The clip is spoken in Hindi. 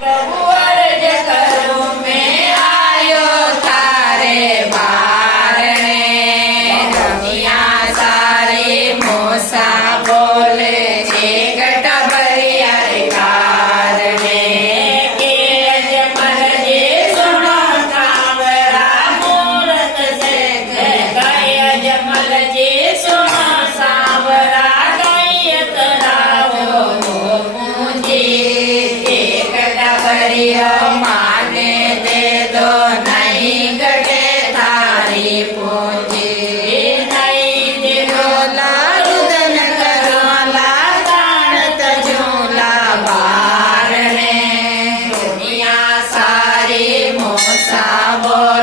प्रभु अर्ज करूं मैं आयो थारे बारणे दुनिया सारी मोसा बोले छे गटा भरिया रे कारणे के अजमल जे सुनो सांवरा मूरत से गए अजमल जे सुनो सांवरा गई करावो मुझे माने दे दो नहीं गड़े थारी पूंजी नहीं दे दो लारुदन करो लागाणत झूला बारणे दुनिया सारी मोसा बोले